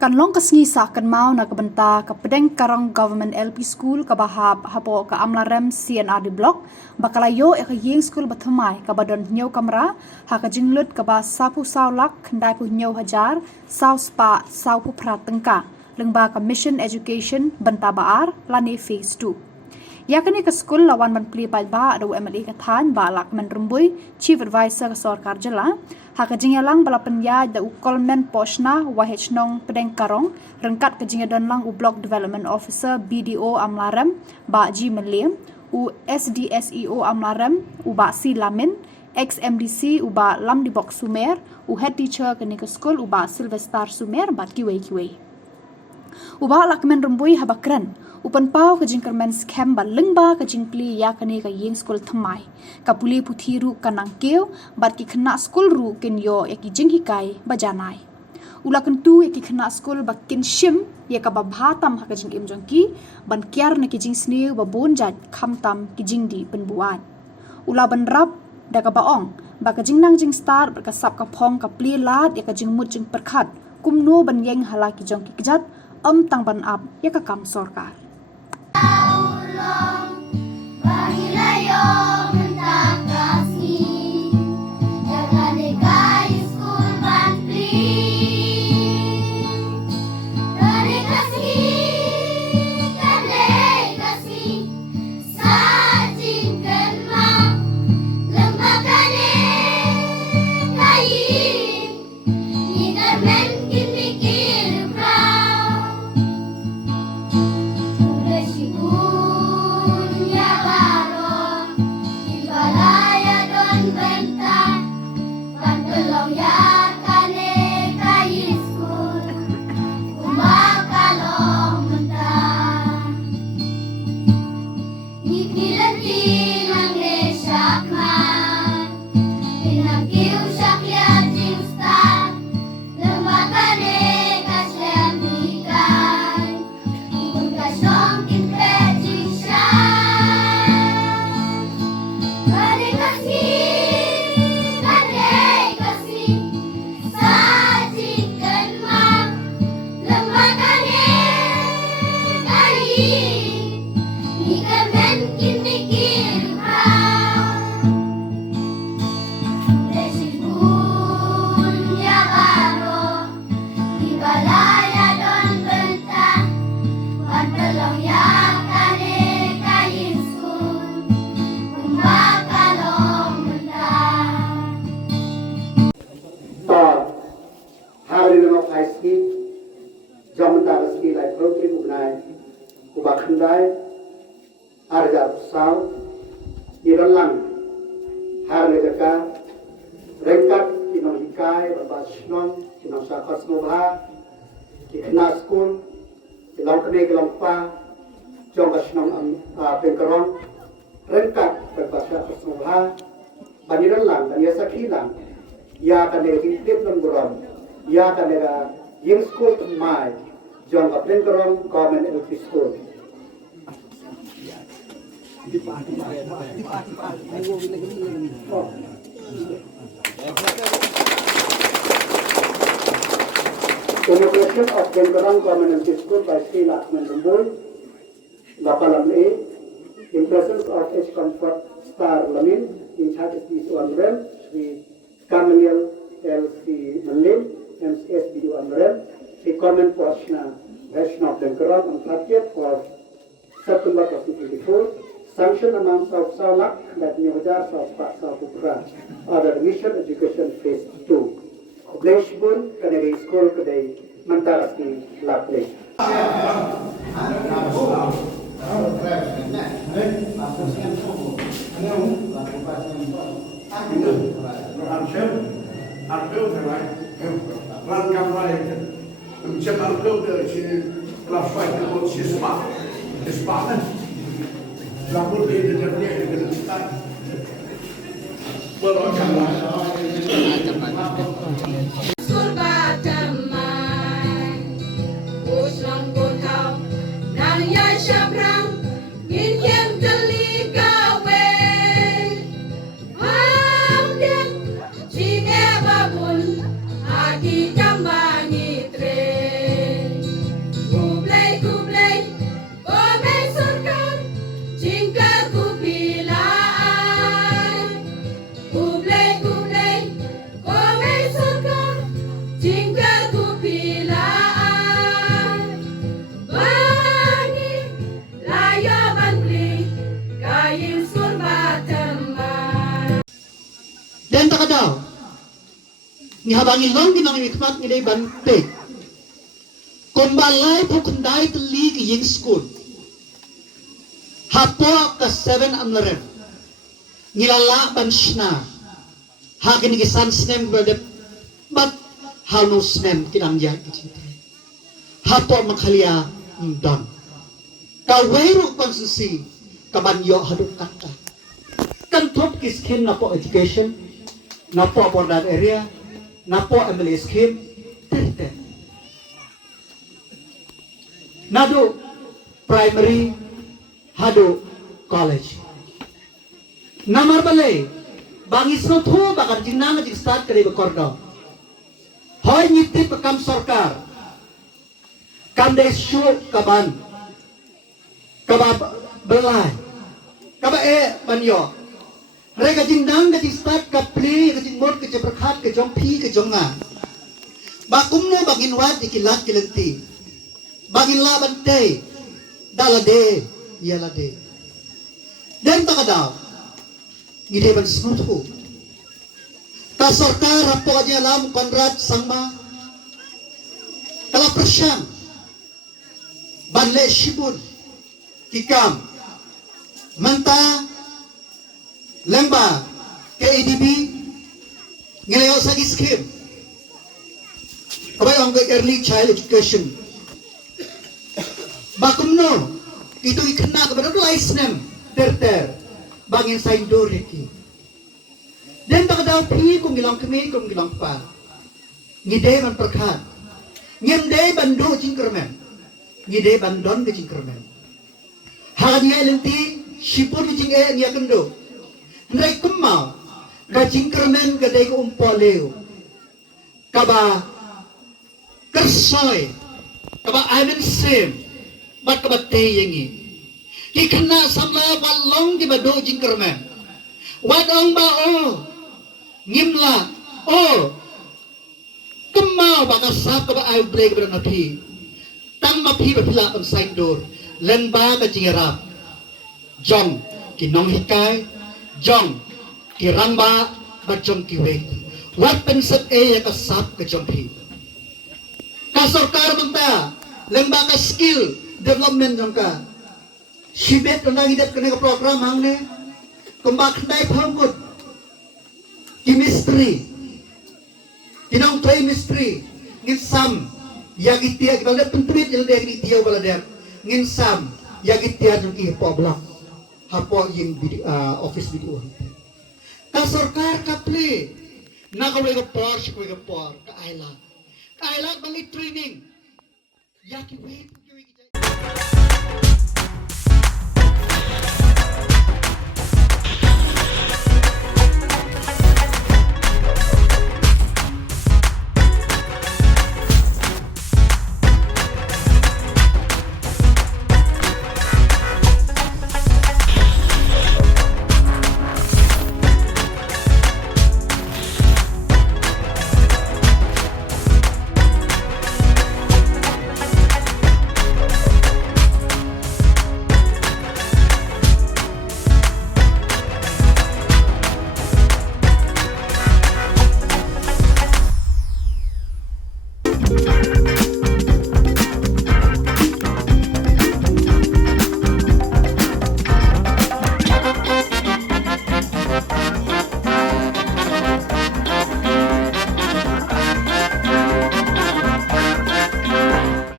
Kan long kasngi sa kan mau na kabenta ka pedeng karang government LP school ka bahab hapo ka amlarem CNR di block bakalayo e ka yeng school bathumai ka badon nyau kamera ha ka jinglut ka ba sapu saw lak khandai pu nyau hajar saw spa saw pu prat tengka lengba ka mission education benta baar lani phase 2 yakani ka school lawan man pli pai ba ado MLA ka than ba lak man rumbui chief advisor ka sarkar jala ha ka jingyalang bala penya da ukolmen poshna wah nong pedeng karong rengkat ka jingyadan lang u block development officer BDO amlarem ba ji melim u SDSEO amlarem u ba si lamin XMDC u ba lam di box sumer u head teacher ka ni ka school u ba Sylvester sumer ba kiwe uba lakmen rumbui habakran upan pau ka jingkermen scam ba lengba ka jingpli ya kani ka yeng school thamai ka puli puthiru kanang keu bat ki khna school ru kin yo eki jing hikai ba janai ulakan tu eki khna school ba kin shim ya ka ba bhatam ha ka jing im jongki ban kyar na ki jing sniu ba bon jat kham tam ki jing di penbuat ula ban rap da ka ba ong ba ka jing nang jing star ba ka sap ka phong ka pli lat ya ka jing mut jing perkhat kumno ban yeng halaki jongki kjat tang ban up ya ka kam sarkar Arjab saw iralang harga jaka rengkat kinong hikai babasnon kinong sakas mubha kikna school kinong kene kinong pa jong basnong pengkaron rengkat babasyakas mubha baniralang baniya sakilang ya kane hitlip ng gurom ya kane yung school tumay jong pengkaron government elementary school. Celebration of Bengaran Government School by Sri Lakshman Rumbul, Bakalam A, in presence of H. Comfort Star Lamin, in charge of this Amrem, Sri Kamil L.C. Manlin, MCS BDO Amrem, Sri Comment Poshna Vaishnav Bengaran on 30th of September 2024, sanction amounts of Salak, that New Hajar, South Park, South Upra, other mission education phase 2. Bleshbun, Canary School, Kaday, Mantarasi, Lapley. Lalu dia terjadi dengan kita berorang. Agi jamani tre ni habangi long ki nang mikmat ni dei ban pe kon balai phu kun dai tli ki ying school hapo ka 7 amlarem ngilala ban shna hagin ki san snem berde bat hanu snem kinang ya ki hapo makhalia don ka weru konsensi ka ban yo haduk kata kan top ki scheme na po education na po for that area na po MLA scheme tete nado primary hado college namar bale bangis no thu bakar jinna jing start kare bekordo hoy niti pakam sarkar kam de shu kaban kaba belai kaba banyo rega jing nang jing start ka pli ka jing mor ka jing berkhat ka jong phi ka jong nga bakum no bagin wat ikilat kilenti bagin la bante dalade yalade dan takadaw ngide ban smuthu ka sarkar hapo aja alam konrad sangma kala persyam banle shibun kikam manta lemba KADB ngelayo sagi scheme kabay ang early child education bakum no itu ikna kepada license ter bangin sain doreki dan tak daw pi kung gilang kami kung gilang pa ngide man perkhat ngende bando jingkermen ngide bandon ke jingkermen hanya lenti sipur jing ngia kendo ndai kumau ka jingkermen ka dai ko umpoleu kaba kersoy kaba aven sem bat kaba te yengi kikna samla walong di bado jingkermen wadong ba ngimla kemau baka sap kaba ay break ber napi tang mapi bapila pang sign door lenba ka jingerap jong kinong hikay jong kirangba bajong kiwe wat pensat ya ka sap ka jongpi ka sarkar banta lenba ka skill development jong ka shibet nang hidat ka program hangne kumbak dai phamut chemistry kinong chemistry ngisam yagitia balad pentuit yang dia gitia balad nginsam yagitia jong ki poblak hapo yung office video ka sarkar kaple na kaway ka por ka ayla bangi training yaki wait